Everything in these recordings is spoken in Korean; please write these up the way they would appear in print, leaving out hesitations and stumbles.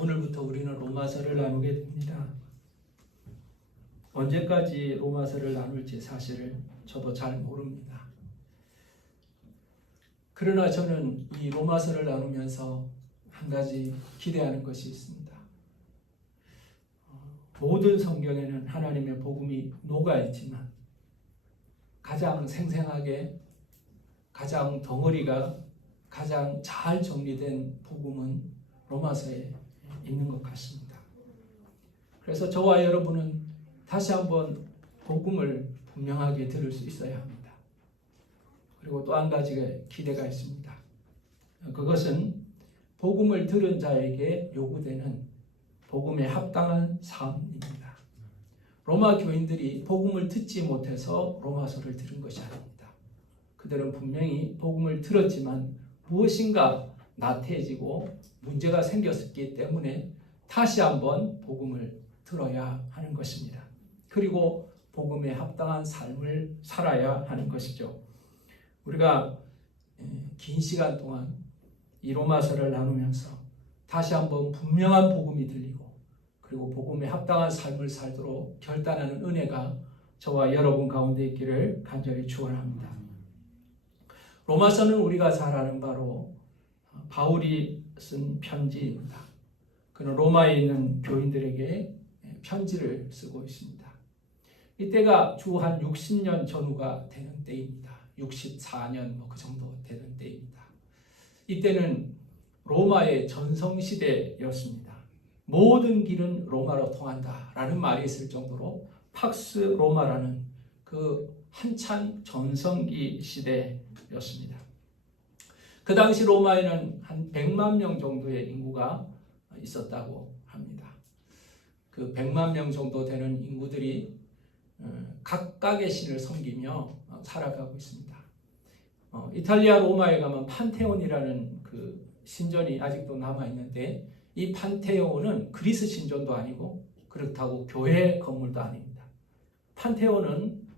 오늘부터 우리는 로마서를 나누게 됩니다. 언제까지 로마서를 나눌지 사실은 저도 잘 모릅니다. 그러나 저는 이 로마서를 나누면서 한 가지 기대하는 것이 있습니다. 모든 성경에는 하나님의 복음이 녹아있지만 가장 생생하게, 가장 덩어리가 가장 잘 정리된 복음은 로마서에 있는 것 같습니다. 그래서 저와 여러분은 다시 한번 복음을 분명하게 들을 수 있어야 합니다. 그리고 또 한 가지의 기대가 있습니다. 그것은 복음을 들은 자에게 요구되는 복음에 합당한 삶입니다. 로마 교인들이 복음을 듣지 못해서 로마서를 들은 것이 아닙니다. 그들은 분명히 복음을 들었지만 무엇인가 나태해지고 문제가 생겼기 때문에 다시 한번 복음을 들어야 하는 것입니다. 그리고 복음에 합당한 삶을 살아야 하는 것이죠. 우리가 긴 시간 동안 이 로마서를 나누면서 다시 한번 분명한 복음이 들리고 그리고 복음에 합당한 삶을 살도록 결단하는 은혜가 저와 여러분 가운데 있기를 간절히 축원합니다. 로마서는 우리가 잘 아는 바로 바울이 쓴 편지입니다. 그는 로마에 있는 교인들에게 편지를 쓰고 있습니다. 이때가 주 한 60년 전후가 되는 때입니다. 64년 그 정도 되는 때입니다. 이때는 로마의 전성시대였습니다. 모든 길은 로마로 통한다라는 말이 있을 정도로 팍스 로마라는 그 한참 전성기 시대였습니다. 그 당시 로마에는 한 100만 명 정도의 인구가 있었다고 합니다. 그 100만 명 정도 되는 인구들이 각각의 신을 섬기며 살아가고 있습니다. 이탈리아 로마에 가면 판테온이라는 그 신전이 아직도 남아있는데 이 판테온은 그리스 신전도 아니고 그렇다고 교회 건물도 아닙니다. 판테온은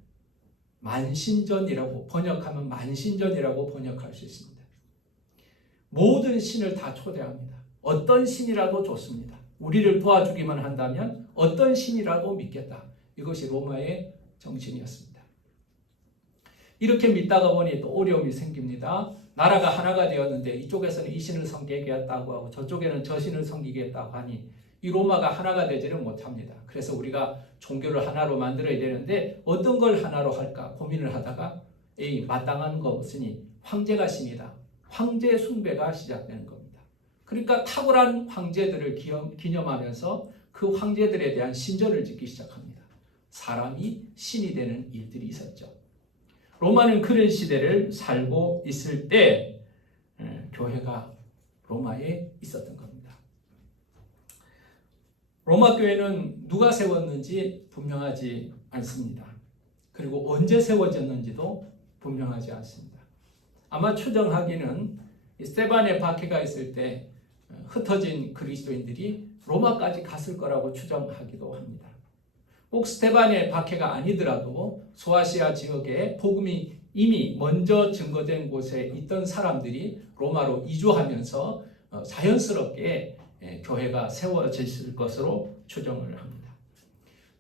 만신전이라고 번역하면 만신전이라고 번역할 수 있습니다. 모든 신을 다 초대합니다. 어떤 신이라도 좋습니다. 우리를 도와주기만 한다면 어떤 신이라도 믿겠다. 이것이 로마의 정신이었습니다. 이렇게 믿다가 보니 또 어려움이 생깁니다. 나라가 하나가 되었는데 이쪽에서는 이 신을 섬기겠다고 하고 저쪽에는 저 신을 섬기겠다고 하니 이 로마가 하나가 되지를 못합니다. 그래서 우리가 종교를 하나로 만들어야 되는데 어떤 걸 하나로 할까 고민을 하다가 마땅한 것은 황제가 신이다. 황제 숭배가 시작되는 겁니다. 그러니까 탁월한 황제들을 기념하면서 그 황제들에 대한 신전을 짓기 시작합니다. 사람이 신이 되는 일들이 있었죠. 로마는 그런 시대를 살고 있을 때 교회가 로마에 있었던 겁니다. 로마 교회는 누가 세웠는지 분명하지 않습니다. 그리고 언제 세워졌는지도 분명하지 않습니다. 아마 추정하기는 스테반의 박해가 있을 때 흩어진 그리스도인들이 로마까지 갔을 거라고 추정하기도 합니다. 꼭 스테반의 박해가 아니더라도 소아시아 지역에 복음이 이미 먼저 증거된 곳에 있던 사람들이 로마로 이주하면서 자연스럽게 교회가 세워졌을 것으로 추정을 합니다.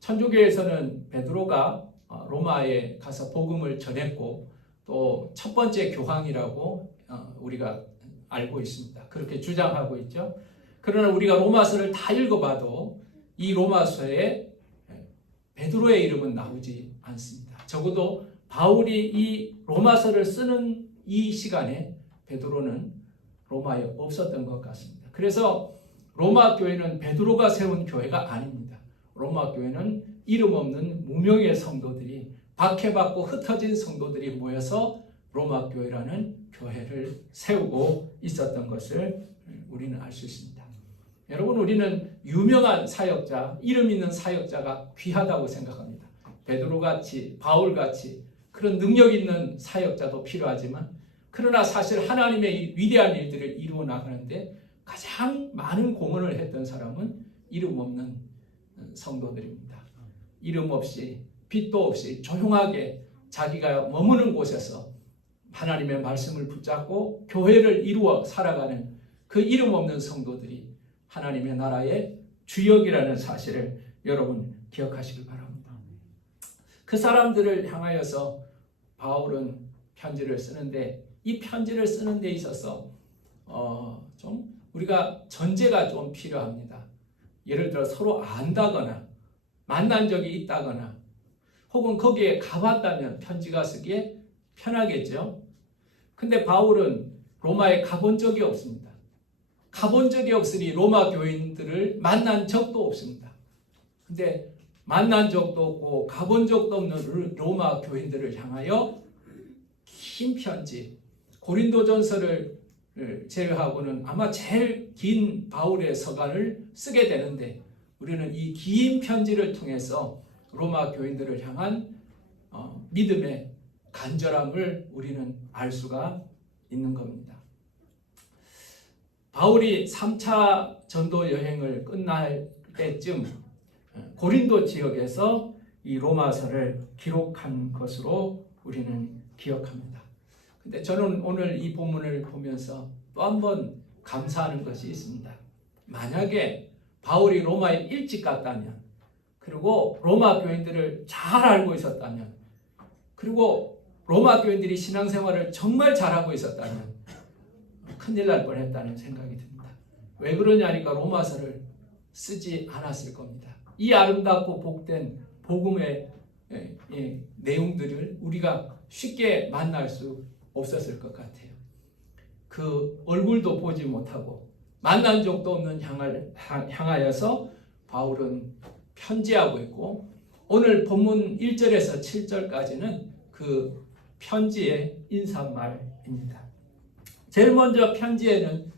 천주교에서는 베드로가 로마에 가서 복음을 전했고 또 첫 번째 교황이라고 우리가 알고 있습니다. 그렇게 주장하고 있죠. 그러나 우리가 로마서를 다 읽어봐도 이 로마서에 베드로의 이름은 나오지 않습니다. 적어도 바울이 이 로마서를 쓰는 이 시간에 베드로는 로마에 없었던 것 같습니다. 그래서 로마 교회는 베드로가 세운 교회가 아닙니다. 로마 교회는 이름 없는 무명의 성도들이 박해받고 흩어진 성도들이 모여서 로마 교회라는 교회를 세우고 있었던 것을 우리는 알 수 있습니다. 여러분, 우리는 유명한 사역자, 이름 있는 사역자가 귀하다고 생각합니다. 베드로같이, 바울같이 그런 능력 있는 사역자도 필요하지만 그러나 사실 하나님의 위대한 일들을 이루어 나가는데 가장 많은 공헌을 했던 사람은 이름 없는 성도들입니다. 이름 없이 빛도 없이 조용하게 자기가 머무는 곳에서 하나님의 말씀을 붙잡고 교회를 이루어 살아가는 그 이름 없는 성도들이 하나님의 나라의 주역이라는 사실을 여러분 기억하시길 바랍니다. 그 사람들을 향하여서 바울은 편지를 쓰는데, 이 편지를 쓰는 데 있어서 좀 우리가 전제가 좀 필요합니다. 예를 들어 서로 안다거나 만난 적이 있다거나 혹은 거기에 가봤다면 편지가 쓰기에 편하겠죠. 근데 바울은 로마에 가본 적이 없습니다. 가본 적이 없으니 로마 교인들을 만난 적도 없습니다. 근데 만난 적도 없고 가본 적도 없는 로마 교인들을 향하여 긴 편지, 고린도전서를 제외하고는 아마 제일 긴 바울의 서간을 쓰게 되는데, 우리는 이 긴 편지를 통해서 로마 교인들을 향한 믿음의 간절함을 우리는 알 수가 있는 겁니다. 바울이 3차 전도 여행을 끝날 때쯤 고린도 지역에서 이 로마서를 기록한 것으로 우리는 기억합니다. 근데 저는 오늘 이 본문을 보면서 또 한 번 감사하는 것이 있습니다. 만약에 바울이 로마에 일찍 갔다면, 그리고 로마 교인들을 잘 알고 있었다면, 그리고 로마 교인들이 신앙생활을 정말 잘하고 있었다면 큰일 날 뻔했다는 생각이 듭니다. 왜 그러냐니까 로마서를 쓰지 않았을 겁니다. 이 아름답고 복된 복음의 내용들을 우리가 쉽게 만날 수 없었을 것 같아요. 그 얼굴도 보지 못하고 만난 적도 없는 향하여서 바울은 편지하고 있고, 오늘 본문 1절에서 7절까지는 그 편지의 인사말입니다. 제일 먼저 편지에는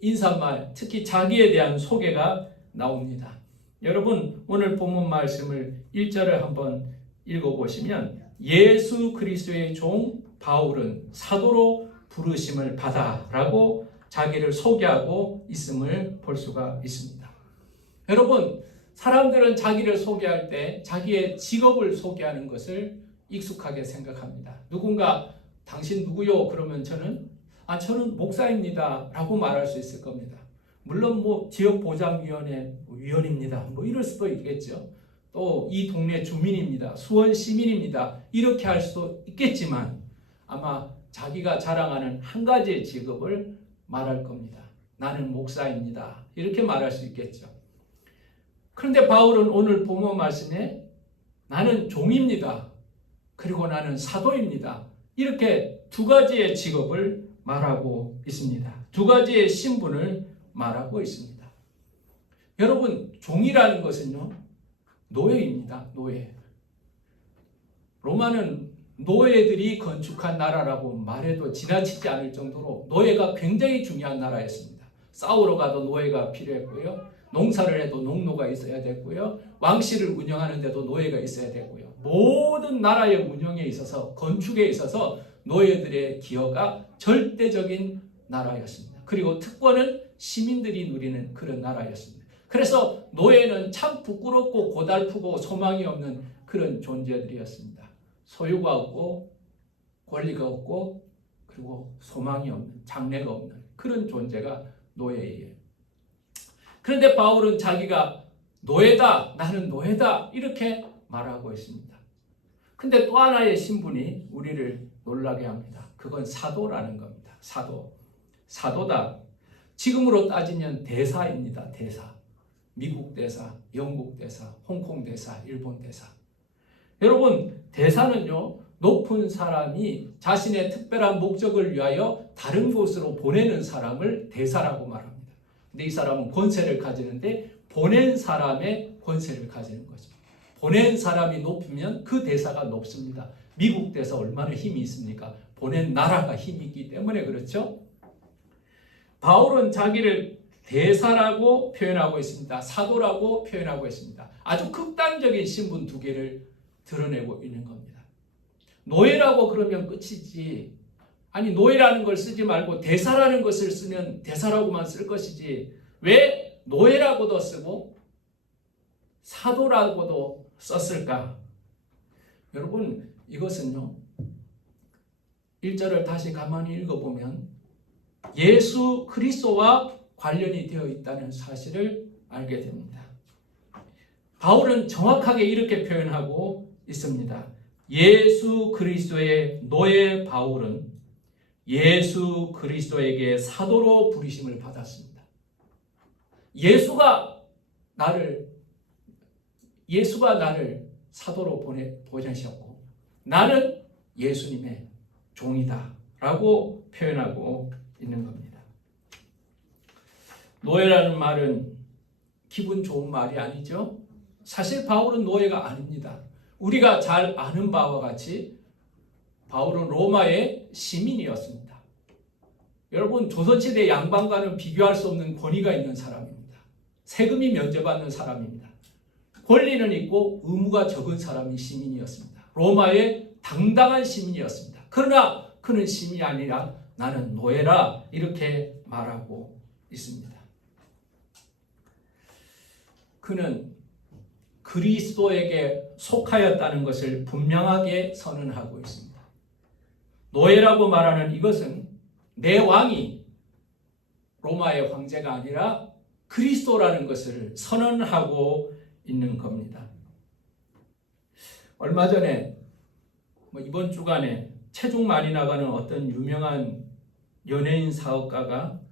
인사말, 특히 자기에 대한 소개가 나옵니다. 여러분, 오늘 본문 말씀을 1절을 한번 읽어보시면, 예수 그리스도의 종 바울은 사도로 부르심을 받아 라고 자기를 소개하고 있음을 볼 수가 있습니다. 여러분, 사람들은 자기를 소개할 때 자기의 직업을 소개하는 것을 익숙하게 생각합니다. 누군가 당신 누구요? 그러면 저는 목사입니다 라고 말할 수 있을 겁니다. 물론 지역보장위원회 위원입니다, 이럴 수도 있겠죠. 또 이 동네 주민입니다, 수원 시민입니다, 이렇게 할 수도 있겠지만 아마 자기가 자랑하는 한 가지의 직업을 말할 겁니다. 나는 목사입니다, 이렇게 말할 수 있겠죠. 그런데 바울은 오늘 본문 말씀에 나는 종입니다, 그리고 나는 사도입니다, 이렇게 두 가지의 직업을 말하고 있습니다. 두 가지의 신분을 말하고 있습니다. 여러분, 종이라는 것은요, 노예입니다. 노예. 로마는 노예들이 건축한 나라라고 말해도 지나치지 않을 정도로 노예가 굉장히 중요한 나라였습니다. 싸우러 가도 노예가 필요했고요, 농사를 해도 농노가 있어야 됐고요, 왕실을 운영하는 데도 노예가 있어야 됐고요, 모든 나라의 운영에 있어서, 건축에 있어서 노예들의 기여가 절대적인 나라였습니다. 그리고 특권은 시민들이 누리는 그런 나라였습니다. 그래서 노예는 참 부끄럽고 고달프고 소망이 없는 그런 존재들이었습니다. 소유가 없고 권리가 없고 그리고 소망이 없는, 장래가 없는 그런 존재가 노예예요. 그런데 바울은 자기가 노예다, 나는 노예다, 이렇게 말하고 있습니다. 근데 또 하나의 신분이 우리를 놀라게 합니다. 그건 사도라는 겁니다. 사도다. 지금으로 따지면 대사입니다. 대사. 미국 대사, 영국 대사, 홍콩 대사, 일본 대사. 여러분, 대사는요, 높은 사람이 자신의 특별한 목적을 위하여 다른 곳으로 보내는 사람을 대사라고 말합니다. 근데 이 사람은 권세를 가지는데 보낸 사람의 권세를 가지는 거죠. 보낸 사람이 높으면 그 대사가 높습니다. 미국 대사 얼마나 힘이 있습니까? 보낸 나라가 힘이 있기 때문에 그렇죠. 바울은 자기를 대사라고 표현하고 있습니다. 사도라고 표현하고 있습니다. 아주 극단적인 신분 두 개를 드러내고 있는 겁니다. 노예라고 그러면 끝이지, 아니 노예라는 걸 쓰지 말고 대사라는 것을 쓰면 대사라고만 쓸 것이지 왜 노예라고도 쓰고 사도라고도 썼을까? 여러분, 이것은요, 1절을 다시 가만히 읽어보면 예수 그리스도와 관련이 되어 있다는 사실을 알게 됩니다. 바울은 정확하게 이렇게 표현하고 있습니다. 예수 그리스도의 노예 바울은 예수 그리스도에게 사도로 부르심을 받았습니다. 예수가 나를 사도로 보내셨고 나는 예수님의 종이다 라고 표현하고 있는 겁니다. 노예라는 말은 기분 좋은 말이 아니죠. 사실 바울은 노예가 아닙니다. 우리가 잘 아는 바와 같이 바울은 로마의 시민이었습니다. 여러분, 조선시대 양반과는 비교할 수 없는 권위가 있는 사람입니다. 세금이 면제받는 사람입니다. 권리는 있고 의무가 적은 사람이 시민이었습니다. 로마의 당당한 시민이었습니다. 그러나 그는 시민이 아니라 나는 노예라 이렇게 말하고 있습니다. 그는 그리스도에게 속하였다는 것을 분명하게 선언하고 있습니다. 노예라고 말하는 이것은 내 왕이 로마의 황제가 아니라 그리스도라는 것을 선언하고 있는 겁니다. 얼마 전에 이번 주간에 체중 많이 나가는 어떤 유명한 연예인 사업가가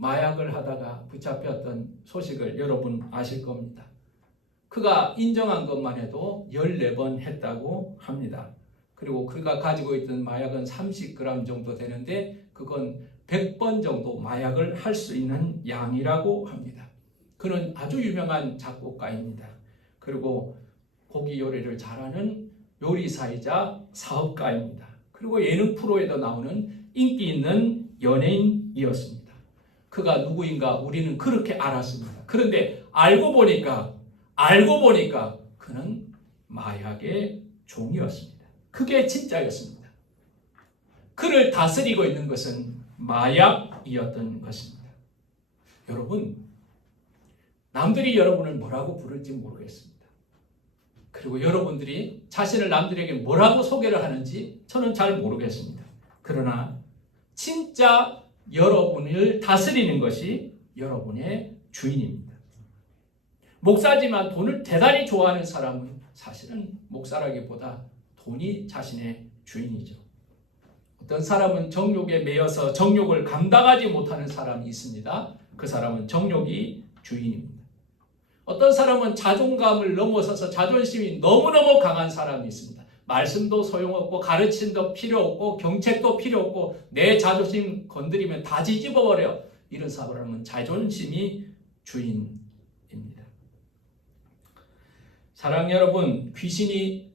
마약을 하다가 붙잡혔던 소식을 여러분 아실 겁니다. 그가 인정한 것만 해도 14번 했다고 합니다. 그리고 그가 가지고 있던 마약은 30g 정도 되는데 그건 100번 정도 마약을 할 수 있는 양이라고 합니다. 그는 아주 유명한 작곡가입니다. 그리고 고기 요리를 잘하는 요리사이자 사업가입니다. 그리고 예능 프로에도 나오는 인기 있는 연예인이었습니다. 그가 누구인가 우리는 그렇게 알았습니다. 그런데 알고 보니까 그는 마약의 종이었습니다. 그게 진짜였습니다. 그를 다스리고 있는 것은 마약이었던 것입니다. 여러분, 남들이 여러분을 뭐라고 부를지 모르겠습니다. 그리고 여러분들이 자신을 남들에게 뭐라고 소개를 하는지 저는 잘 모르겠습니다. 그러나 진짜 여러분을 다스리는 것이 여러분의 주인입니다. 목사지만 돈을 대단히 좋아하는 사람은 사실은 목사라기보다 돈이 자신의 주인이죠. 어떤 사람은 정욕에 매여서 정욕을 감당하지 못하는 사람이 있습니다. 그 사람은 정욕이 주인입니다. 어떤 사람은 자존감을 넘어서서 자존심이 너무너무 강한 사람이 있습니다. 말씀도 소용없고 가르침도 필요 없고 경책도 필요 없고 내 자존심 건드리면 다 뒤집어버려요. 이런 사람은 자존심이 주인입니다. 사랑 여러분, 귀신이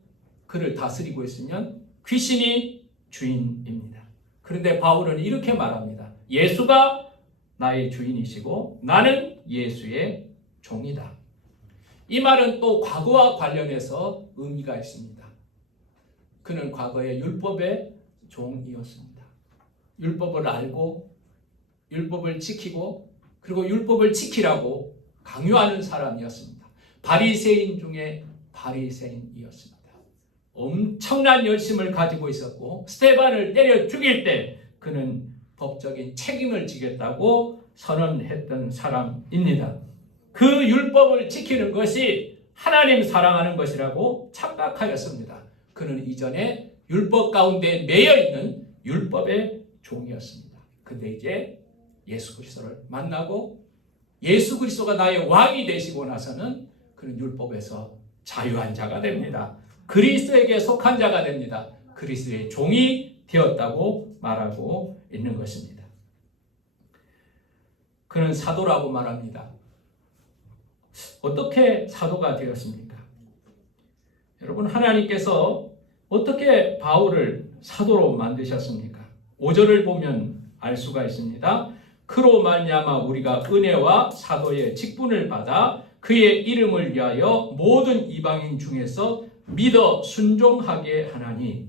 그를 다스리고 있으면 귀신이 주인입니다. 그런데 바울은 이렇게 말합니다. 예수가 나의 주인이시고 나는 예수의 종이다. 이 말은 또 과거와 관련해서 의미가 있습니다. 그는 과거에 율법의 종이었습니다. 율법을 알고 율법을 지키고 그리고 율법을 지키라고 강요하는 사람이었습니다. 바리새인 중에 바리새인이었습니다. 엄청난 열심을 가지고 있었고 스데반을 때려 죽일 때 그는 법적인 책임을 지겠다고 선언했던 사람입니다. 그 율법을 지키는 것이 하나님 사랑하는 것이라고 착각하였습니다. 그는 이전에 율법 가운데 매여 있는 율법의 종이었습니다. 근데 이제 예수 그리스도를 만나고 예수 그리스도가 나의 왕이 되시고 나서는 그는 율법에서 자유한 자가 됩니다. 그리스도에게 속한 자가 됩니다. 그리스도의 종이 되었다고 말하고 있는 것입니다. 그는 사도라고 말합니다. 어떻게 사도가 되었습니까? 여러분, 하나님께서 어떻게 바울을 사도로 만드셨습니까? 5절을 보면 알 수가 있습니다. 그로 말미암아 우리가 은혜와 사도의 직분을 받아 그의 이름을 위하여 모든 이방인 중에서 믿어 순종하게 하나니.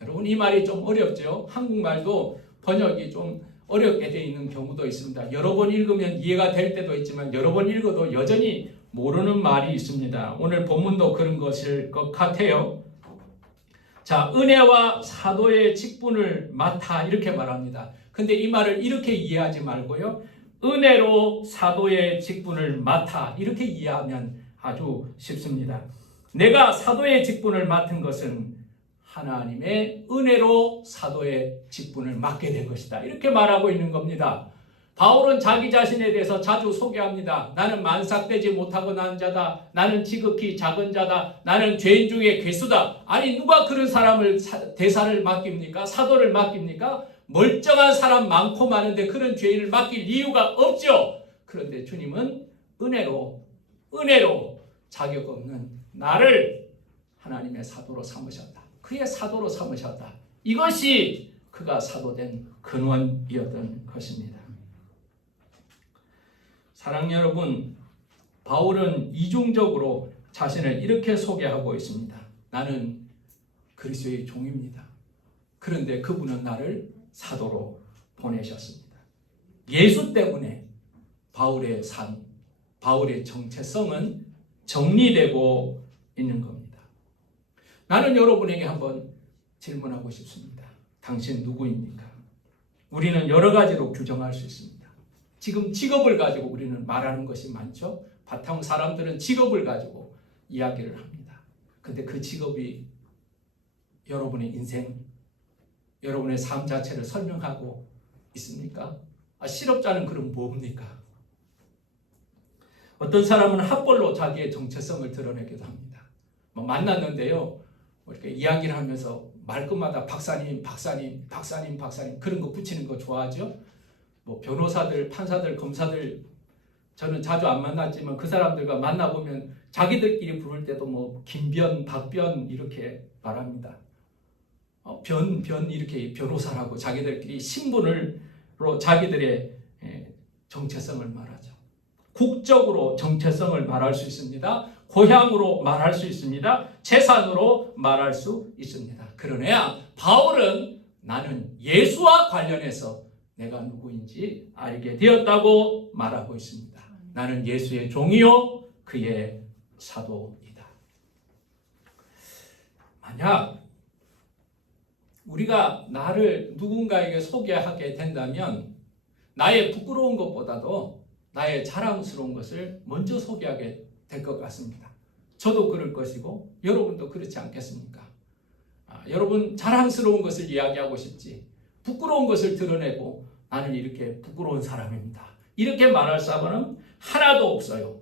여러분, 이 말이 좀 어렵죠? 한국말도 번역이 좀 어렵게 되어 있는 경우도 있습니다. 여러 번 읽으면 이해가 될 때도 있지만 여러 번 읽어도 여전히 모르는 말이 있습니다. 오늘 본문도 그런 것일 것 같아요. 자, 은혜와 사도의 직분을 맡아 이렇게 말합니다. 근데 이 말을 이렇게 이해하지 말고요. 은혜로 사도의 직분을 맡아. 이렇게 이해하면 아주 쉽습니다. 내가 사도의 직분을 맡은 것은 하나님의 은혜로 사도의 직분을 맡게 된 것이다. 이렇게 말하고 있는 겁니다. 바울은 자기 자신에 대해서 자주 소개합니다. 나는 만삭되지 못하고 난 자다. 나는 지극히 작은 자다. 나는 죄인 중에 괴수다. 아니 누가 그런 사람을 대사를 맡깁니까? 사도를 맡깁니까? 멀쩡한 사람 많고 많은데 그런 죄인을 맡길 이유가 없죠. 그런데 주님은 은혜로 자격 없는 나를 하나님의 사도로 삼으셨다. 그의 사도로 삼으셨다. 이것이 그가 사도된 근원이었던 것입니다. 사랑하는 여러분, 바울은 이중적으로 자신을 이렇게 소개하고 있습니다. 나는 그리스도의 종입니다. 그런데 그분은 나를 사도로 보내셨습니다. 예수 때문에 바울의 삶, 바울의 정체성은 정리되고 있는 겁니다. 나는 여러분에게 한번 질문하고 싶습니다. 당신 누구입니까? 우리는 여러 가지로 규정할 수 있습니다. 지금 직업을 가지고 우리는 말하는 것이 많죠. 바탕 사람들은 직업을 가지고 이야기를 합니다. 근데 그 직업이 여러분의 인생, 여러분의 삶 자체를 설명하고 있습니까? 실업자는 그럼 뭡니까? 어떤 사람은 학벌로 자기의 정체성을 드러내기도 합니다. 만났는데요, 이렇게 이야기를 하면서 말끝마다 박사님 그런 거 붙이는 거 좋아하죠? 변호사들, 판사들, 검사들 저는 자주 안 만났지만 그 사람들과 만나보면 자기들끼리 부를 때도 김변, 박변 이렇게 말합니다. 변 이렇게 변호사라고 자기들끼리 신분으로 자기들의 정체성을 말하죠. 국적으로 정체성을 말할 수 있습니다. 고향으로 말할 수 있습니다. 재산으로 말할 수 있습니다. 그러나 바울은 나는 예수와 관련해서 내가 누구인지 알게 되었다고 말하고 있습니다. 나는 예수의 종이요 그의 사도이다. 만약 우리가 나를 누군가에게 소개하게 된다면 나의 부끄러운 것보다도 나의 자랑스러운 것을 먼저 소개하게 될 것 같습니다. 저도 그럴 것이고 여러분도 그렇지 않겠습니까? 여러분 자랑스러운 것을 이야기하고 싶지 부끄러운 것을 드러내고 나는 이렇게 부끄러운 사람입니다. 이렇게 말할 사람은 하나도 없어요.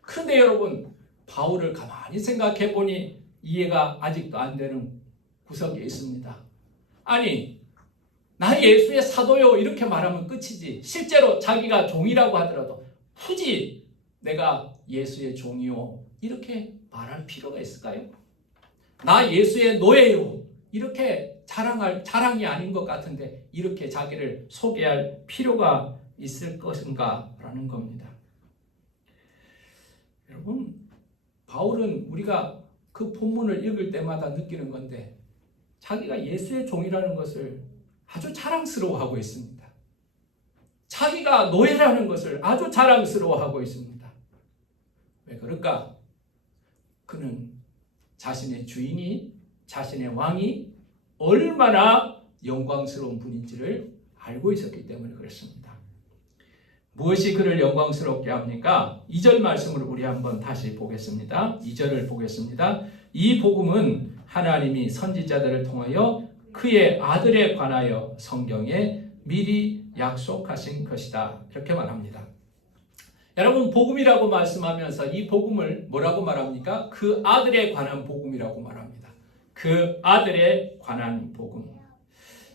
그런데 여러분 바울을 가만히 생각해 보니 이해가 아직도 안 되는 구석이 있습니다. 아니 나 예수의 사도요 이렇게 말하면 끝이지 실제로 자기가 종이라고 하더라도 굳이 내가 예수의 종이요 이렇게 말할 필요가 있을까요? 나 예수의 노예요 이렇게 자랑이 아닌 것 같은데 이렇게 자기를 소개할 필요가 있을 것인가 라는 겁니다. 여러분 바울은 우리가 그 본문을 읽을 때마다 느끼는 건데 자기가 예수의 종이라는 것을 아주 자랑스러워하고 있습니다. 자기가 노예라는 것을 아주 자랑스러워하고 있습니다. 왜 그럴까? 그는 자신의 주인이 자신의 왕이 얼마나 영광스러운 분인지를 알고 있었기 때문에 그렇습니다. 무엇이 그를 영광스럽게 합니까? 2절 말씀을 우리 한번 다시 보겠습니다. 2절을 보겠습니다. 이 복음은 하나님이 선지자들을 통하여 그의 아들에 관하여 성경에 미리 약속하신 것이다. 이렇게 말합니다. 여러분 복음이라고 말씀하면서 이 복음을 뭐라고 말합니까? 그 아들에 관한 복음이라고 말합니다. 그 아들에 관한 복음.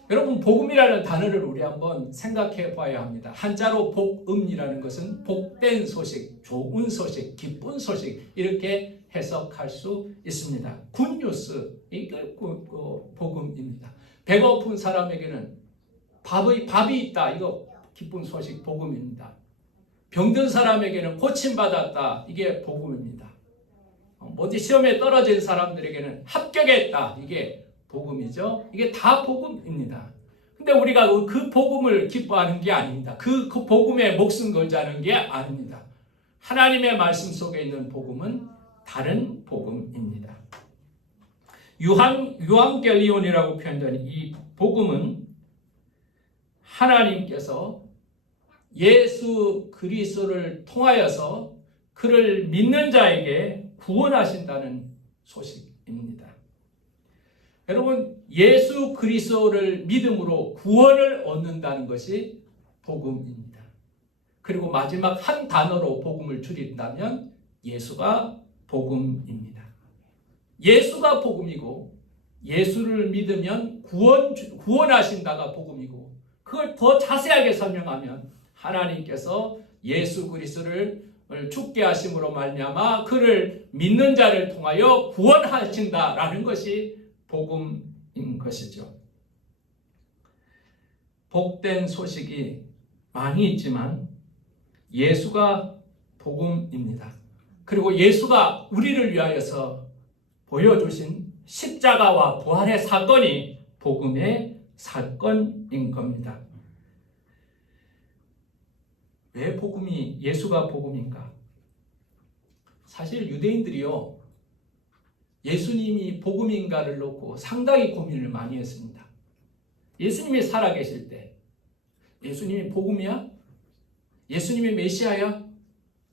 여러분 복음이라는 단어를 우리 한번 생각해 봐야 합니다. 한자로 복음이라는 것은 복된 소식, 좋은 소식, 기쁜 소식 이렇게 해석할 수 있습니다. 굿뉴스, 이게 복음입니다. 배고픈 사람에게는 밥이 있다, 이거 기쁜 소식, 복음입니다. 병든 사람에게는 고침받았다, 이게 복음입니다. 어디 시험에 떨어진 사람들에게는 합격했다, 이게 복음이죠. 이게 다 복음입니다. 근데 우리가 그 복음을 기뻐하는 게 아닙니다. 그 복음에 목숨 걸자는 게 아닙니다. 하나님의 말씀 속에 있는 복음은 다른 복음입니다. 유앙겔리온이라고 표현된 이 복음은 하나님께서 예수 그리스도를 통하여서 그를 믿는 자에게 구원하신다는 소식입니다. 여러분, 예수 그리스도를 믿음으로 구원을 얻는다는 것이 복음입니다. 그리고 마지막 한 단어로 복음을 줄인다면 예수가 복음입니다. 예수가 복음이고 예수를 믿으면 구원하신다가 복음이고, 그걸 더 자세하게 설명하면 하나님께서 예수 그리스도를 죽게 하심으로 말미암아 그를 믿는 자를 통하여 구원하신다라는 것이 복음인 것이죠. 복된 소식이 많이 있지만 예수가 복음입니다. 그리고 예수가 우리를 위하여서 보여주신 십자가와 부활의 사건이 복음의 사건인 겁니다. 왜 복음이 예수가 복음인가? 사실 유대인들이요, 예수님이 복음인가를 놓고 상당히 고민을 많이 했습니다. 예수님이 살아계실 때 예수님이 복음이야? 예수님이 메시아야?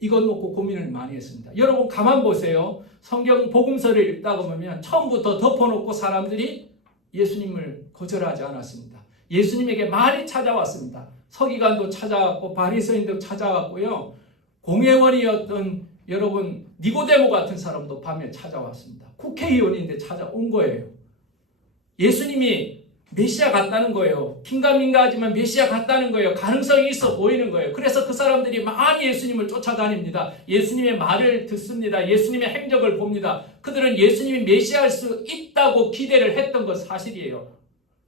이것 놓고 고민을 많이 했습니다. 여러분 가만 보세요. 성경 복음서를 읽다 보면 처음부터 덮어놓고 사람들이 예수님을 거절하지 않았습니다. 예수님에게 많이 찾아왔습니다. 서기관도 찾아왔고 바리새인도 찾아왔고요. 공회원이었던 여러분 니고데모 같은 사람도 밤에 찾아왔습니다. 국회의원인데 찾아온 거예요. 예수님이 메시아 같다는 거예요. 긴가민가하지만 메시아 같다는 거예요. 가능성이 있어 보이는 거예요. 그래서 그 사람들이 많이 예수님을 쫓아다닙니다. 예수님의 말을 듣습니다. 예수님의 행적을 봅니다. 그들은 예수님이 메시아일 수 있다고 기대를 했던 건 사실이에요.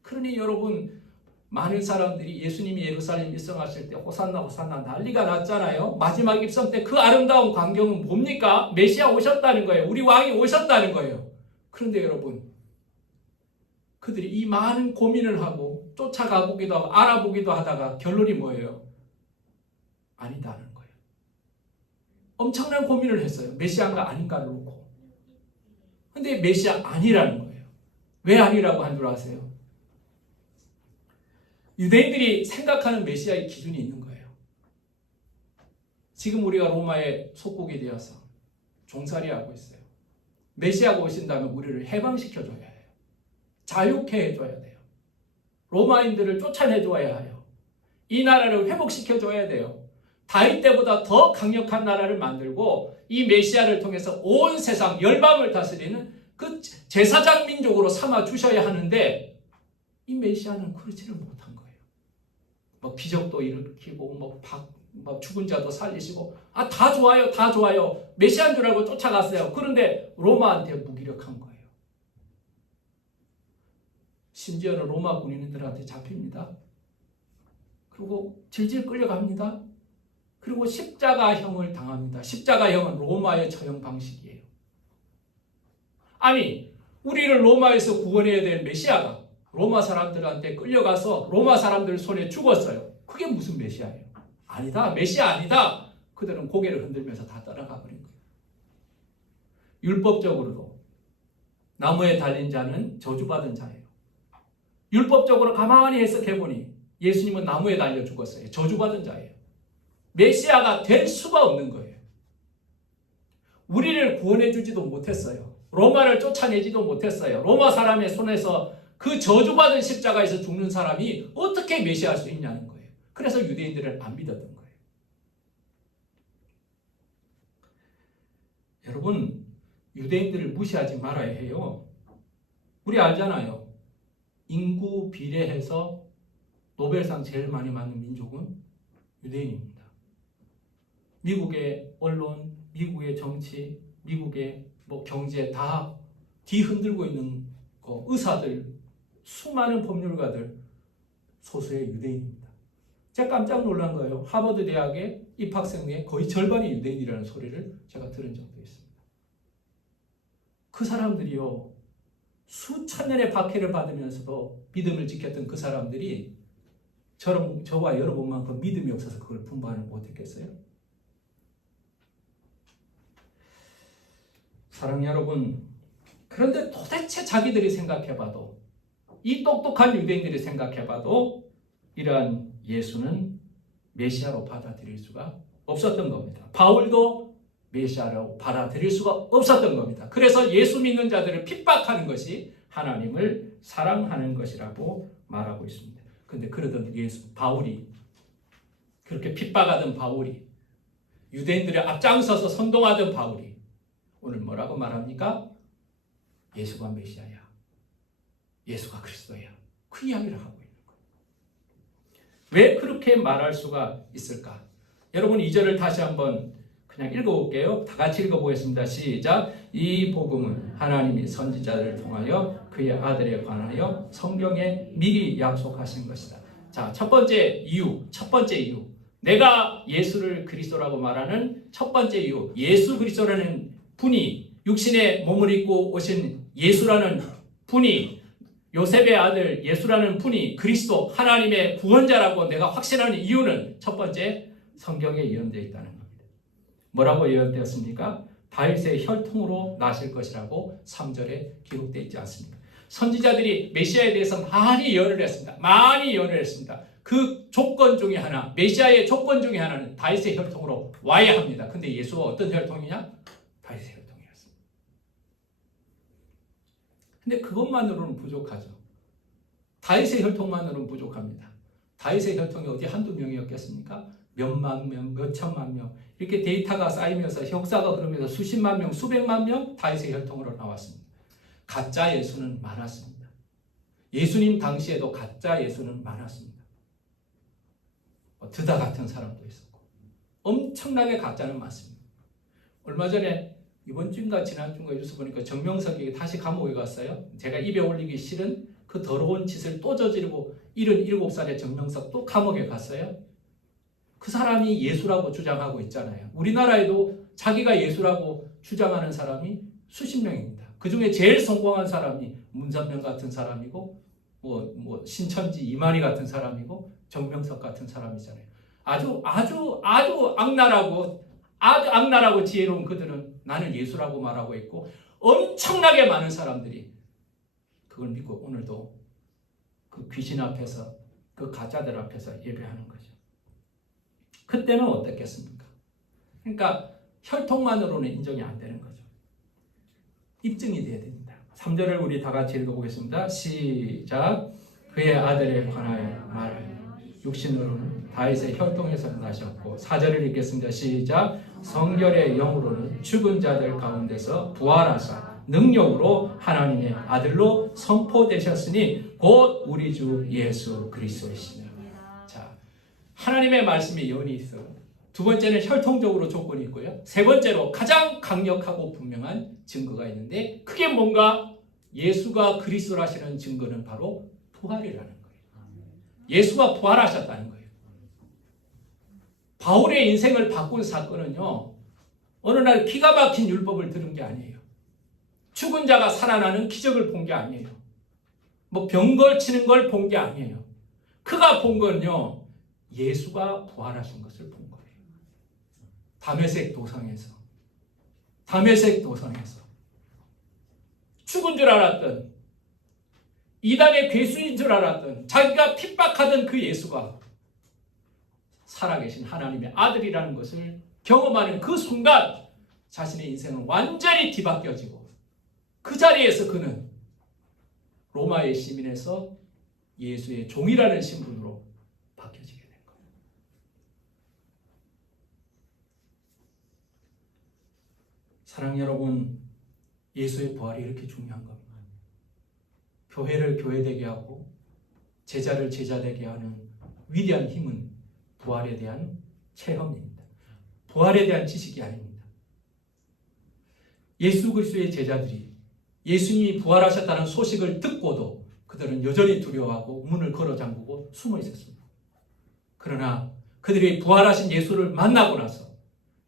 그러니 여러분, 많은 사람들이 예수님이 예루살렘 입성하실 때 호산나 호산나 난리가 났잖아요. 마지막 입성 때 그 아름다운 광경은 뭡니까? 메시아 오셨다는 거예요. 우리 왕이 오셨다는 거예요. 그런데 여러분, 그들이 이 많은 고민을 하고 쫓아가 보기도 하고 알아보기도 하다가 결론이 뭐예요? 아니다는 거예요. 엄청난 고민을 했어요. 메시아인가 아닌가를 놓고. 근데 메시아 아니라는 거예요. 왜 아니라고 한 줄 아세요? 유대인들이 생각하는 메시아의 기준이 있는 거예요. 지금 우리가 로마의 속국이 되어서 종살이하고 있어요. 메시아가 오신다면 우리를 해방시켜줘야 해요. 자유케 해줘야 돼요. 로마인들을 쫓아내줘야 해요. 이 나라를 회복시켜줘야 돼요. 다윗 때보다 더 강력한 나라를 만들고 이 메시아를 통해서 온 세상 열방을 다스리는 그 제사장 민족으로 삼아 주셔야 하는데 이 메시아는 그렇지를 못한 거예요. 뭐 기적도 일으키고 뭐 죽은 자도 살리시고 다 좋아요, 다 좋아요. 메시아인 줄 알고 쫓아갔어요. 그런데 로마한테 무기력한 거예요. 심지어는 로마 군인들한테 잡힙니다. 그리고 질질 끌려갑니다. 그리고 십자가형을 당합니다. 십자가형은 로마의 처형 방식이에요. 아니, 우리를 로마에서 구원해야 될 메시아가 로마 사람들한테 끌려가서 로마 사람들 손에 죽었어요. 그게 무슨 메시아예요? 아니다, 메시아 아니다. 그들은 고개를 흔들면서 다 따라가 버린 거예요. 율법적으로도 나무에 달린 자는 저주받은 자예요. 율법적으로 가만히 해석해보니 예수님은 나무에 달려 죽었어요. 저주받은 자예요. 메시아가 될 수가 없는 거예요. 우리를 구원해주지도 못했어요. 로마를 쫓아내지도 못했어요. 로마 사람의 손에서 그 저주받은 십자가에서 죽는 사람이 어떻게 메시아할 수 있냐는 거예요. 그래서 유대인들을 안 믿었던 거예요. 여러분, 유대인들을 무시하지 말아야 해요. 우리 알잖아요. 인구 비례해서 노벨상 제일 많이 받는 민족은 유대인입니다. 미국의 언론, 미국의 정치, 미국의 경제 다 뒤흔들고 있는 의사들, 수많은 법률가들 소수의 유대인입니다. 제가 깜짝 놀란 거예요. 하버드 대학의 입학생 중에 거의 절반이 유대인이라는 소리를 제가 들은 적도 있습니다. 그 사람들이요, 수천 년의 박해를 받으면서도 믿음을 지켰던 그 사람들이 저와 여러분만큼 믿음이 없어서 그걸 분반을 못했겠어요? 사랑하는 여러분, 그런데 도대체 자기들이 생각해봐도, 이 똑똑한 유대인들이 생각해봐도 이러한 예수는 메시아로 받아들일 수가 없었던 겁니다. 바울도 메시아로 받아들일 수가 없었던 겁니다. 그래서 예수 믿는 자들을 핍박하는 것이 하나님을 사랑하는 것이라고 말하고 있습니다. 그런데 그러던 바울이, 그렇게 핍박하던 바울이, 유대인들의 앞장서서 선동하던 바울이 오늘 뭐라고 말합니까? 예수가 메시아야. 예수가 그리스도야. 그 이야기를 하고 있는 거예요. 왜 그렇게 말할 수가 있을까? 여러분 2절을 다시 한번 그냥 읽어볼게요. 다 같이 읽어보겠습니다. 시작. 이 복음은 하나님이 선지자를 통하여 그의 아들에 관하여 성경에 미리 약속하신 것이다. 자, 첫 번째 이유. 내가 예수를 그리스도라고 말하는 첫 번째 이유. 예수 그리스도라는 분이, 육신의 몸을 입고 오신 예수라는 분이, 요셉의 아들 예수라는 분이 그리스도 하나님의 구원자라고 내가 확신하는 이유는 첫 번째, 성경에 예언되어 있다는 겁니다. 뭐라고 예언되었습니까? 다윗의 혈통으로 나실 것이라고 3절에 기록되어 있지 않습니까? 선지자들이 메시아에 대해서 많이 예언을 했습니다. 그 조건 중에 하나, 메시아의 조건 중에 하나는 다윗의 혈통으로 와야 합니다. 근데 예수가 어떤 혈통이냐? 다윗의 혈통이었습니다. 근데 그것만으로는 부족하죠. 다윗의 혈통만으로는 부족합니다. 다윗의 혈통이 어디 한두 명이었겠습니까? 몇만 명, 몇천만 명, 이렇게 데이터가 쌓이면서 역사가 그러면서 수십만 명, 수백만 명 다윗의 혈통으로 나왔습니다. 가짜 예수는 많았습니다. 예수님 당시에도 가짜 예수는 많았습니다. 드다 같은 사람도 있었고 엄청나게 가짜는 많습니다. 얼마 전에 이번 주인가 지난 주인가 뉴스 보니까 정명석이 다시 감옥에 갔어요. 제가 입에 올리기 싫은 그 더러운 짓을 또 저지르고 77살의 정명석 또 감옥에 갔어요. 그 사람이 예수라고 주장하고 있잖아요. 우리나라에도 자기가 예수라고 주장하는 사람이 수십 명입니다. 그 중에 제일 성공한 사람이 문선명 같은 사람이고 신천지 이만희 같은 사람이고 정명석 같은 사람이잖아요. 아주 악랄하고 지혜로운 그들은 나는 예수라고 말하고 있고 엄청나게 많은 사람들이 그걸 믿고 오늘도 그 귀신 앞에서 그 가짜들 앞에서 예배하는 거죠. 그때는 어땠겠습니까? 그러니까 혈통만으로는 인정이 안 되는 거죠. 입증이 돼야 됩니다. 3절을 우리 다 같이 읽어보겠습니다. 시작. 그의 아들에 관하여 말하여 육신으로는 다윗의 혈통에서 나셨고 4절을 읽겠습니다. 시작. 성결의 영으로는 죽은 자들 가운데서 부활하사 능력으로 하나님의 아들로 선포되셨으니 곧 우리 주 예수 그리스도이시니. 자, 하나님의 말씀에 예언이 있어요. 두 번째는 혈통적으로 조건이 있고요. 세 번째로 가장 강력하고 분명한 증거가 있는데 그게 뭔가 예수가 그리스도라시는 증거는 바로 부활이라는 거예요. 예수가 부활하셨다는 거예요. 바울의 인생을 바꾼 사건은요. 어느 날 기가 막힌 율법을 들은 게 아니에요. 죽은 자가 살아나는 기적을 본 게 아니에요. 병 걸치는 걸 본 게 아니에요. 그가 본 건요. 예수가 부활하신 것을 본 거예요. 다메섹 도상에서 죽은 줄 알았던 이단의 괴수인 줄 알았던 자기가 핍박하던 그 예수가 살아계신 하나님의 아들이라는 것을 경험하는 그 순간 자신의 인생은 완전히 뒤바뀌어지고 그 자리에서 그는 로마의 시민에서 예수의 종이라는 신분으로 바뀌어지게 된 거예요. 사랑하는 여러분, 예수의 부활이 이렇게 중요한 겁니다. 교회를 교회되게 하고 제자를 제자되게 하는 위대한 힘은 부활에 대한 체험입니다. 부활에 대한 지식이 아닙니다. 예수 그리스도의 제자들이 예수님이 부활하셨다는 소식을 듣고도 그들은 여전히 두려워하고 문을 걸어 잠그고 숨어 있었습니다. 그러나 그들이 부활하신 예수를 만나고 나서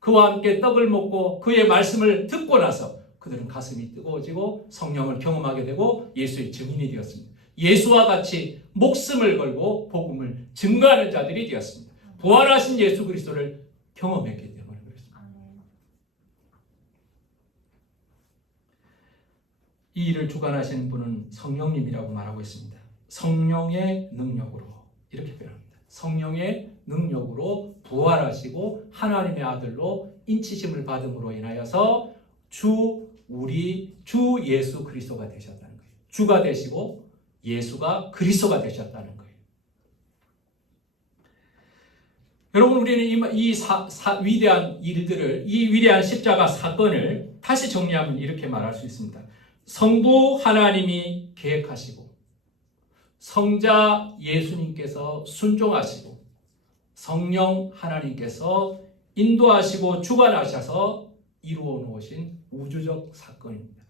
그와 함께 떡을 먹고 그의 말씀을 듣고 나서 그들은 가슴이 뜨거워지고 성령을 경험하게 되고 예수의 증인이 되었습니다. 예수와 같이 목숨을 걸고 복음을 증거하는 자들이 되었습니다. 부활하신 예수 그리스도를 경험했기 때문에 그렇습니다. 이 일을 주관하시는 분은 성령님이라고 말하고 있습니다. 성령의 능력으로 이렇게 표현합니다. 성령의 능력으로 부활하시고 하나님의 아들로 인치심을 받음으로 인하여서 우리 주 예수 그리스도가 되셨다는 거예요. 주가 되시고 예수가 그리스도가 되셨다는 거예요. 여러분, 우리는 이 위대한 일들을, 이 위대한 십자가 사건을 다시 정리하면 이렇게 말할 수 있습니다. 성부 하나님이 계획하시고 성자 예수님께서 순종하시고 성령 하나님께서 인도하시고 주관하셔서 이루어 놓으신 우주적 사건입니다.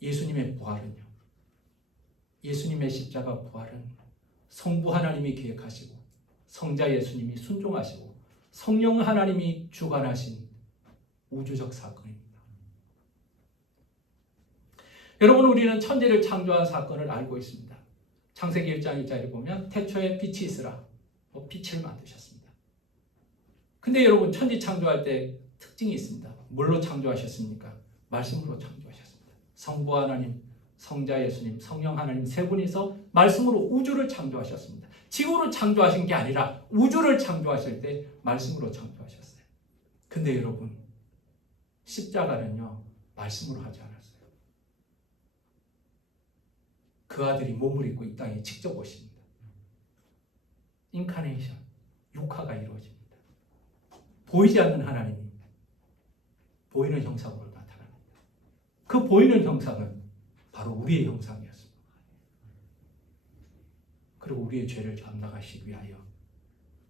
예수님의 부활은요, 예수님의 십자가 부활은 성부 하나님이 계획하시고 성자 예수님이 순종하시고 성령 하나님이 주관하신 우주적 사건입니다. 여러분, 우리는 천지를 창조한 사건을 알고 있습니다. 창세기 1장 1절에 보면 태초에 빛이 있으라, 빛을 만드셨습니다. 근데 여러분, 천지 창조할 때 특징이 있습니다. 뭘로 창조하셨습니까? 말씀으로 창조하셨습니다. 성부 하나님, 성자 예수님, 성령 하나님 세 분이서 말씀으로 우주를 창조하셨습니다. 지구를 창조하신 게 아니라 우주를 창조하실 때 말씀으로 창조하셨어요. 근데 여러분, 십자가는요, 말씀으로 하지 않았어요. 그 아들이 몸을 입고 이 땅에 직접 오십니다. 인카네이션, 육화가 이루어집니다. 보이지 않는 하나님입니다. 보이는 형상으로 나타납니다. 그 보이는 형상은 바로 우리의 형상이었습니다. 그리고 우리의 죄를 감당하시기 위하여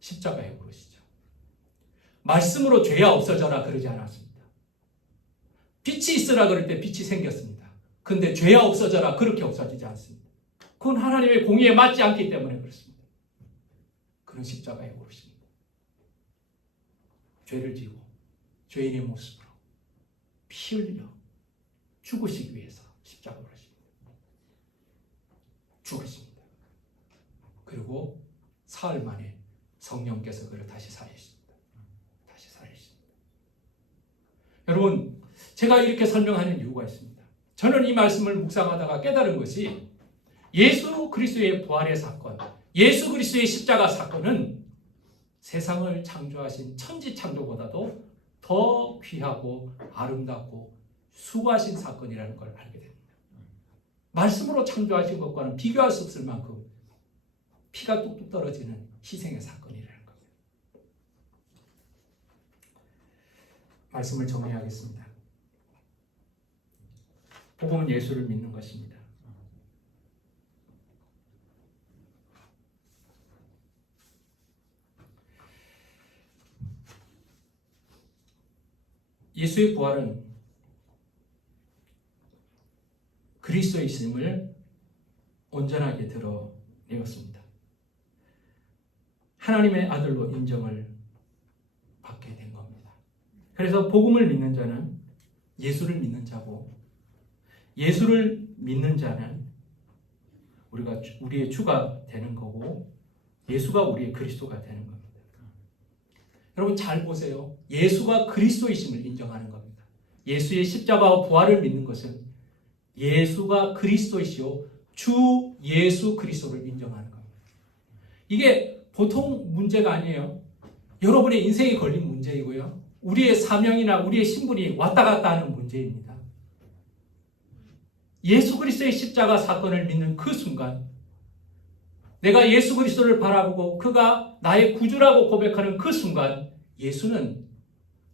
십자가에 오르시죠. 말씀으로 죄야 없어져라 그러지 않았습니다. 빛이 있으라 그럴 때 빛이 생겼습니다. 근데 죄야 없어져라 그렇게 없어지지 않습니다. 그건 하나님의 공의에 맞지 않기 때문에 그렇습니다. 그는 십자가에 오르십니다. 죄를 지고 죄인의 모습으로 피 흘려 죽으시기 위해서 십자가에 오르십니다. 죽으십니다. 그리고 사흘 만에 성령께서 그를 다시 살리십니다. 다시 살리십니다. 여러분, 제가 이렇게 설명하는 이유가 있습니다. 저는 이 말씀을 묵상하다가 깨달은 것이 예수 그리스도의 부활의 사건, 예수 그리스도의 십자가 사건은 세상을 창조하신 천지 창조보다도 더 귀하고 아름답고 수고하신 사건이라는 걸 알게 됩니다. 말씀으로 창조하신 것과는 비교할 수 없을 만큼 피가 뚝뚝 떨어지는 희생의 사건이라는 겁니다. 말씀을 정리하겠습니다. 복음은 예수를 믿는 것입니다. 예수의 부활은 그리스도의 있음을 온전하게 드러내었습니다. 하나님의 아들로 인정을 받게 된 겁니다. 그래서 복음을 믿는 자는 예수를 믿는 자고, 예수를 믿는 자는 우리의 주가 되는 거고, 예수가 우리의 그리스도가 되는 겁니다. 여러분 잘 보세요. 예수가 그리스도이심을 인정하는 겁니다. 예수의 십자가와 부활을 믿는 것은 예수가 그리스도이시오 주 예수 그리스도를 인정하는 겁니다. 이게 보통 문제가 아니에요. 여러분의 인생에 걸린 문제이고요. 우리의 사명이나 우리의 신분이 왔다 갔다 하는 문제입니다. 예수 그리스도의 십자가 사건을 믿는 그 순간, 내가 예수 그리스도를 바라보고 그가 나의 구주라고 고백하는 그 순간, 예수는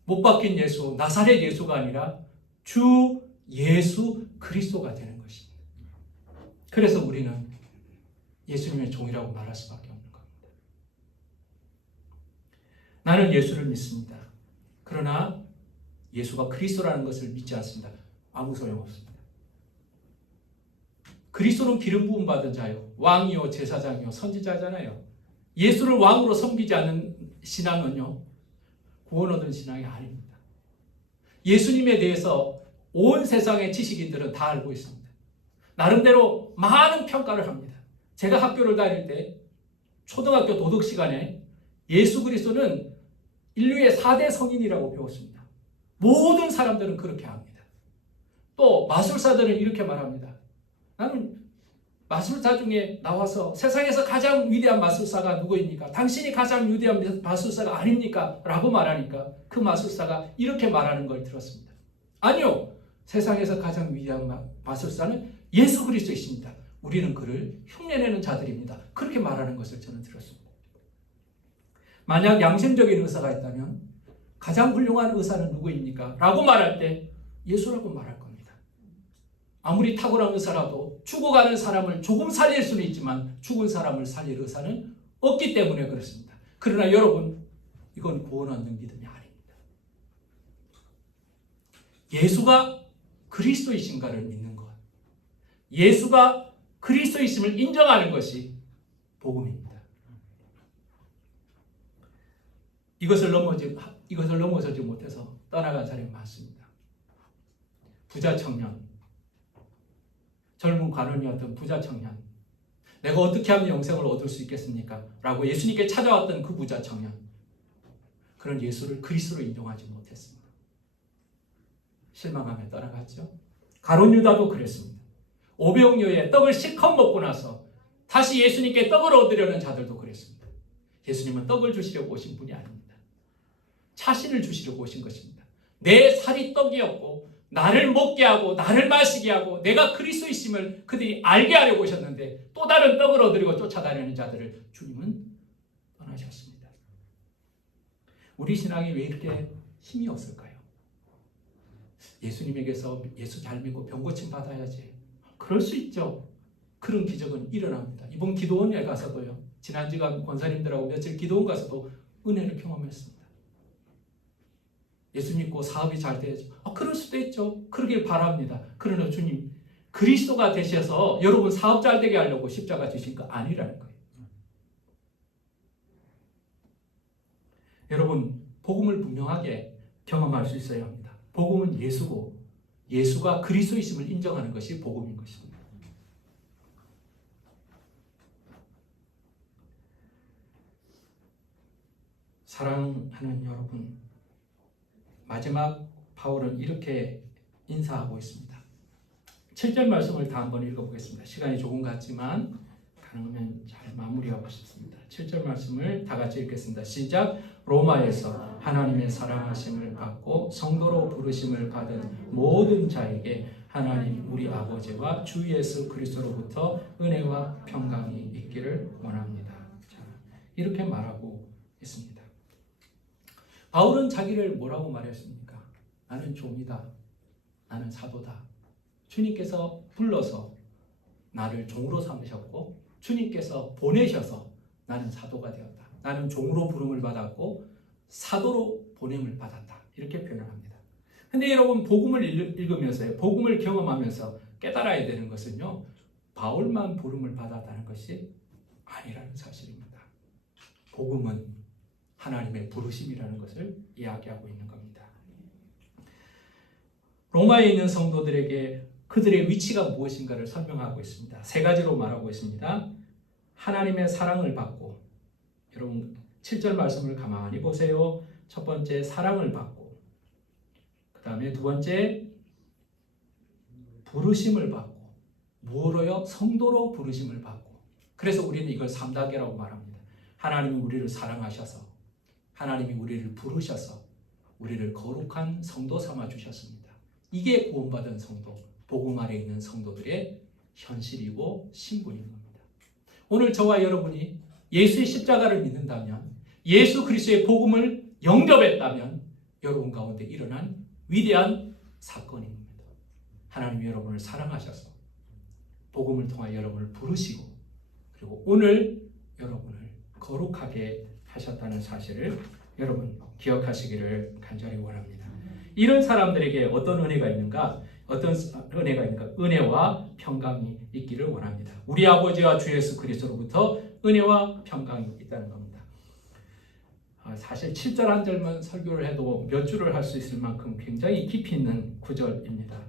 못 박힌 예수, 나사렛 예수가 아니라 주 예수 그리스도가 되는 것입니다. 그래서 우리는 예수님의 종이라고 말할 수밖에 없는 겁니다. 나는 예수를 믿습니다. 그러나 예수가 그리스도라는 것을 믿지 않습니다. 아무 소용없습니다. 그리스도는 기름 부음 받은 자요, 왕이요, 제사장이요, 선지자잖아요. 예수를 왕으로 섬기지 않는 신앙은요, 구원 얻은 신앙이 아닙니다. 예수님에 대해서 온 세상의 지식인들은 다 알고 있습니다. 나름대로 많은 평가를 합니다. 제가 학교를 다닐 때 초등학교 도덕 시간에 예수 그리스도는 인류의 4대 성인이라고 배웠습니다. 모든 사람들은 그렇게 합니다. 또 마술사들은 이렇게 말합니다. 나는 마술사 중에 나와서 세상에서 가장 위대한 마술사가 누구입니까? 당신이 가장 위대한 마술사가 아닙니까? 라고 말하니까 그 마술사가 이렇게 말하는 걸 들었습니다. 아니요. 세상에서 가장 위대한 마술사는 예수 그리스도이십니다. 우리는 그를 흉내내는 자들입니다. 그렇게 말하는 것을 저는 들었습니다. 만약 양심적인 의사가 있다면 가장 훌륭한 의사는 누구입니까? 라고 말할 때 예수라고 말할 겁니다. 아무리 탁월한 의사라도 죽어가는 사람을 조금 살릴 수는 있지만 죽은 사람을 살릴 의사는 없기 때문에 그렇습니다. 그러나 여러분, 이건 구원 얻는 믿음이 아닙니다. 예수가 그리스도이신가를 믿는 것, 예수가 그리스도이심을 인정하는 것이 복음입니다. 이것을 넘어서지 못해서 떠나간 사람이 많습니다. 부자 청년, 젊은 관원이었던 부자 청년, 내가 어떻게 하면 영생을 얻을 수 있겠습니까? 라고 예수님께 찾아왔던 그 부자 청년, 그런 예수를 그리스도로 인정하지 못했습니다. 실망하며 떠나갔죠. 가룟 유다도 그랬습니다. 오병이어의 떡을 실컷 먹고 나서 다시 예수님께 떡을 얻으려는 자들도 그랬습니다. 예수님은 떡을 주시려고 오신 분이 아닙니다. 자신을 주시려고 오신 것입니다. 내 살이 떡이었고 나를 먹게 하고 나를 마시게 하고 내가 그리스도이심을 그들이 알게 하려고 오셨는데 또 다른 떡을 얻으려고 쫓아다니는 자들을 주님은 떠나셨습니다. 우리 신앙이 왜 이렇게 힘이 없을까요? 예수님에게서 예수 잘 믿고 병 고침 받아야지. 그럴 수 있죠. 그런 기적은 일어납니다. 이번 기도원에 가서도요. 지난 시간 권사님들하고 며칠 기도원 가서도 은혜를 경험했습니다. 예수 믿고 사업이 잘 되죠. 그럴 수도 있죠. 그러길 바랍니다. 그러나 주님, 그리스도가 되셔서 여러분 사업 잘 되게 하려고 십자가 지신 거 아니라는 거예요. 여러분, 복음을 분명하게 경험할 수 있어야 합니다. 복음은 예수고 예수가 그리스도이심을 인정하는 것이 복음인 것입니다. 사랑하는 여러분, 마지막 바울은 이렇게 인사하고 있습니다. 7절 말씀을 다 한번 읽어보겠습니다. 시간이 조금 갔지만 가능하면 잘 마무리하고 싶습니다. 7절 말씀을 다 같이 읽겠습니다. 시작. 로마에서 하나님의 사랑하심을 받고 성도로 부르심을 받은 모든 자에게 하나님 우리 아버지와 주 예수 그리스도로부터 은혜와 평강이 있기를 원합니다. 자, 이렇게 말하고 있습니다. 바울은 자기를 뭐라고 말했습니까? 나는 종이다. 나는 사도다. 주님께서 불러서 나를 종으로 삼으셨고 주님께서 보내셔서 나는 사도가 되었다. 나는 종으로 부름을 받았고 사도로 보냄을 받았다. 이렇게 표현을 합니다. 근데 여러분, 복음을 읽으면서요, 복음을 경험하면서 깨달아야 되는 것은요, 바울만 부름을 받았다는 것이 아니라는 사실입니다. 복음은 하나님의 부르심이라는 것을 이야기하고 있는 겁니다. 로마에 있는 성도들에게 그들의 위치가 무엇인가를 설명하고 있습니다. 세 가지로 말하고 있습니다. 하나님의 사랑을 받고, 여러분 7절 말씀을 가만히 보세요. 첫 번째, 사랑을 받고, 그 다음에 두 번째, 부르심을 받고, 무엇로요? 성도로 부르심을 받고. 그래서 우리는 이걸 3단계라고 말합니다. 하나님이 우리를 사랑하셔서, 하나님이 우리를 부르셔서 우리를 거룩한 성도 삼아 주셨습니다. 이게 구원받은 성도, 복음 아래 있는 성도들의 현실이고 신분인 겁니다. 오늘 저와 여러분이 예수의 십자가를 믿는다면, 예수 그리스도의 복음을 영접했다면 여러분 가운데 일어난 위대한 사건인 겁니다. 하나님이 여러분을 사랑하셔서 복음을 통하여 여러분을 부르시고, 그리고 오늘 여러분을 거룩하게 하셨다는 사실을 여러분 기억하시기를 간절히 원합니다. 이런 사람들에게 어떤 은혜가 있는가? 은혜와 평강이 있기를 원합니다. 우리 아버지와 주 예수 그리스도로부터 은혜와 평강이 있다는 겁니다. 사실 7절 한 절만 설교를 해도 몇 줄을 할 수 있을 만큼 굉장히 깊이 있는 구절입니다.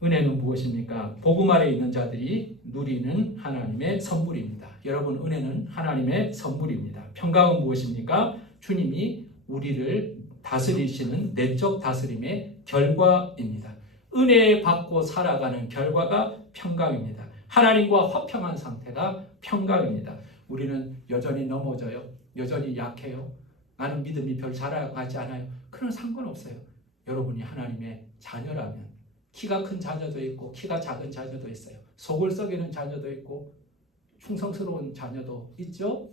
은혜는 무엇입니까? 복음 아래 있는 자들이 누리는 하나님의 선물입니다. 여러분, 은혜는 하나님의 선물입니다. 평강은 무엇입니까? 주님이 우리를 다스리시는 내적 다스림의 결과입니다. 은혜 받고 살아가는 결과가 평강입니다. 하나님과 화평한 상태가 평강입니다. 우리는 여전히 넘어져요. 여전히 약해요. 나는 믿음이 별 자라가지 않아요. 그런 상관없어요. 여러분이 하나님의 자녀라면 키가 큰 자녀도 있고 키가 작은 자녀도 있어요. 속을 썩이는 자녀도 있고 충성스러운 자녀도 있죠.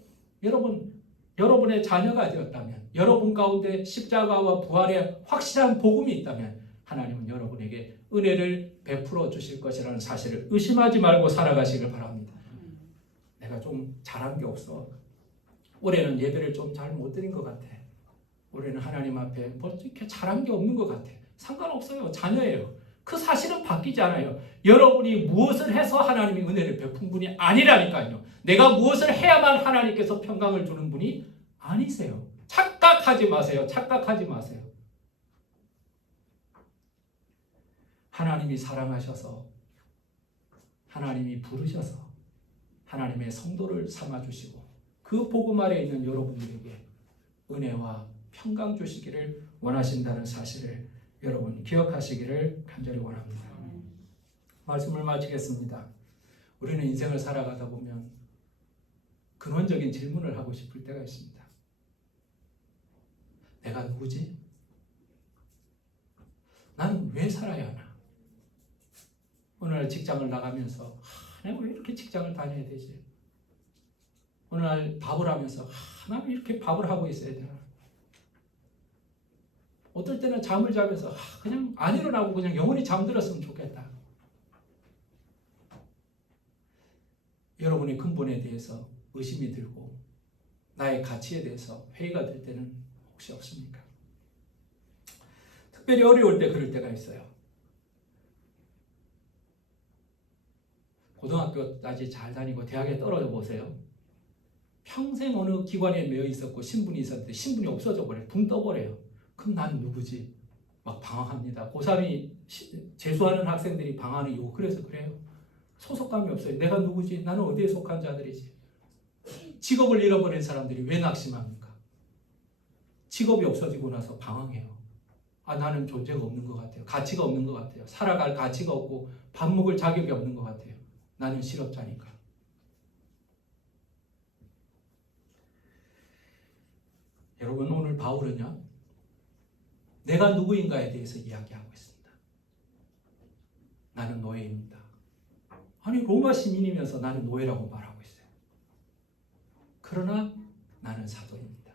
여러분의 자녀가 되었다면, 여러분 가운데 십자가와 부활의 확실한 복음이 있다면 하나님은 여러분에게 은혜를 베풀어 주실 것이라는 사실을 의심하지 말고 살아가시길 바랍니다. 내가 좀 잘한 게 없어. 올해는 예배를 좀 잘 못 드린 것 같아. 올해는 하나님 앞에 뭐 이렇게 잘한 게 없는 것 같아. 상관없어요. 자녀예요. 그 사실은 바뀌지 않아요. 여러분이 무엇을 해서 하나님이 은혜를 베푼 분이 아니라니까요. 내가 무엇을 해야만 하나님께서 평강을 주는 분이 아니세요. 착각하지 마세요. 착각하지 마세요. 하나님이 사랑하셔서, 하나님이 부르셔서 하나님의 성도를 삼아주시고 그 복음 아래에 있는 여러분들에게 은혜와 평강 주시기를 원하신다는 사실을 여러분 기억하시기를 간절히 원합니다. 말씀을 마치겠습니다. 우리는 인생을 살아가다 보면 근원적인 질문을 하고 싶을 때가 있습니다. 내가 누구지? 나는 왜 살아야 하나? 오늘 직장을 나가면서 내가 왜 이렇게 직장을 다녀야 되지? 오늘 밥을 하면서 나는 이렇게 밥을 하고 있어야 되나? 어떨 때는 잠을 자면서 그냥 안 일어나고 그냥 영원히 잠들었으면 좋겠다. 여러분의 근본에 대해서 의심이 들고 나의 가치에 대해서 회의가 될 때는 혹시 없습니까? 특별히 어려울 때 그럴 때가 있어요. 고등학교까지 잘 다니고 대학에 떨어져 보세요. 평생 어느 기관에 매여 있었고 신분이 있었는데 신분이 없어져 버려요. 붕 떠버려요. 그럼 난 누구지? 막 방황합니다. 고3이 재수하는 학생들이 방황하는 이유 그래서 그래요. 소속감이 없어요. 내가 누구지? 나는 어디에 속한 자들이지? 직업을 잃어버린 사람들이 왜 낙심합니까? 직업이 없어지고 나서 방황해요. 나는 존재가 없는 것 같아요. 가치가 없는 것 같아요. 살아갈 가치가 없고 밥 먹을 자격이 없는 것 같아요. 나는 실업자니까. 여러분, 오늘 바울은요, 내가 누구인가에 대해서 이야기하고 있습니다. 나는 노예입니다. 아니, 로마 시민이면서 나는 노예라고 말하고 있어요. 그러나 나는 사도입니다.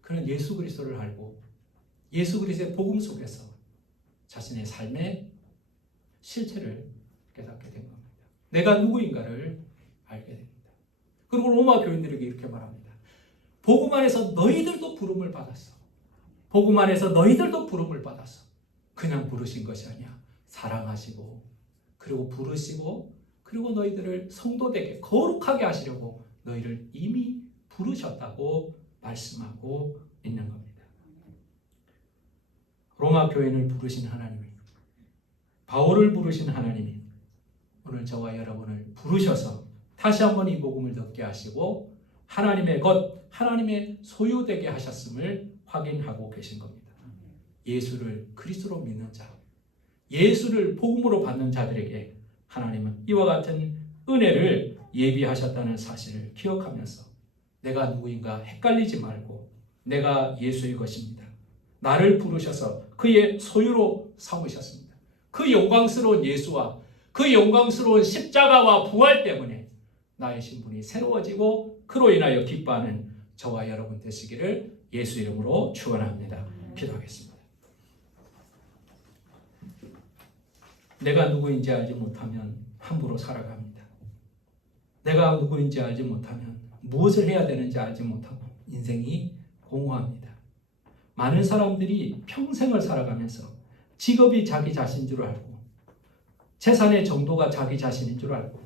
그는 예수 그리스도를 알고 예수 그리스도의 복음 속에서 자신의 삶의 실체를 깨닫게 된 겁니다. 내가 누구인가를 알게 됩니다. 그리고 로마 교인들에게 이렇게 말합니다. 복음 안에서 너희들도 부름을 받았어. 복음 안에서 너희들도 부름을 받았어. 그냥 부르신 것이 아니야. 사랑하시고 그리고 부르시고 그리고 너희들을 성도되게 거룩하게 하시려고 너희를 이미 부르셨다고 말씀하고 있는 겁니다. 로마 교인을 부르신 하나님이, 바울을 부르신 하나님이 오늘 저와 여러분을 부르셔서 다시 한번 이 복음을 듣게 하시고 하나님의 것, 하나님의 소유되게 하셨음을 확인하고 계신 겁니다. 예수를 그리스도로 믿는 자, 예수를 복음으로 받는 자들에게 하나님은 이와 같은 은혜를 예비하셨다는 사실을 기억하면서 내가 누구인가 헷갈리지 말고 내가 예수의 것입니다. 나를 부르셔서 그의 소유로 삼으셨습니다. 그 영광스러운 예수와 그 영광스러운 십자가와 부활 때문에 나의 신분이 새로워지고 그로 인하여 기뻐하는 저와 여러분 되시기를 예수 이름으로 축원합니다. 기도하겠습니다. 내가 누구인지 알지 못하면 함부로 살아갑니다. 내가 누구인지 알지 못하면 무엇을 해야 되는지 알지 못하고 인생이 공허합니다. 많은 사람들이 평생을 살아가면서 직업이 자기 자신인 줄 알고 재산의 정도가 자기 자신인 줄 알고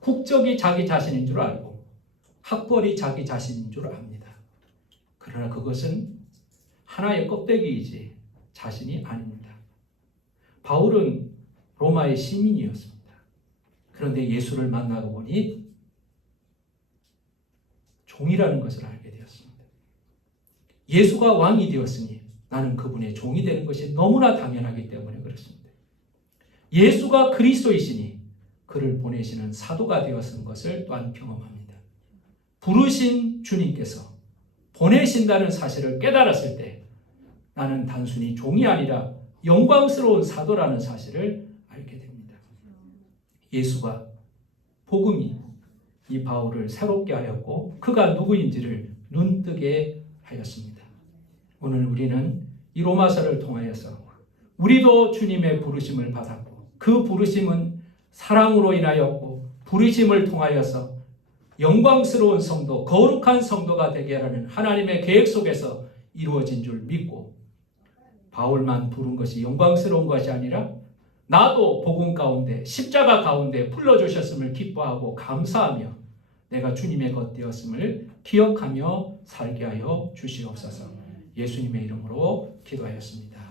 국적이 자기 자신인 줄 알고 학벌이 자기 자신인 줄 압니다. 그러나 그것은 하나의 껍데기이지 자신이 아닙니다. 바울은 로마의 시민이었습니다. 그런데 예수를 만나고 보니 종이라는 것을 알게 되었습니다. 예수가 왕이 되었으니 나는 그분의 종이 되는 것이 너무나 당연하기 때문에 그렇습니다. 예수가 그리스도이시니 그를 보내시는 사도가 되었은 것을 또한 경험합니다. 부르신 주님께서 보내신다는 사실을 깨달았을 때 나는 단순히 종이 아니라 영광스러운 사도라는 사실을 알게 됩니다. 예수가 복음이 이 바울을 새롭게 하였고 그가 누구인지를 눈뜨게 하였습니다. 오늘 우리는 이 로마서를 통하여서 우리도 주님의 부르심을 받았고 그 부르심은 사랑으로 인하였고 부르심을 통하여서 영광스러운 성도, 거룩한 성도가 되게 하라는 하나님의 계획 속에서 이루어진 줄 믿고 바울만 부른 것이 영광스러운 것이 아니라 나도 복음 가운데 십자가 가운데 불러주셨음을 기뻐하고 감사하며 내가 주님의 것 되었음을 기억하며 살게 하여 주시옵소서. 예수님의 이름으로 기도하였습니다.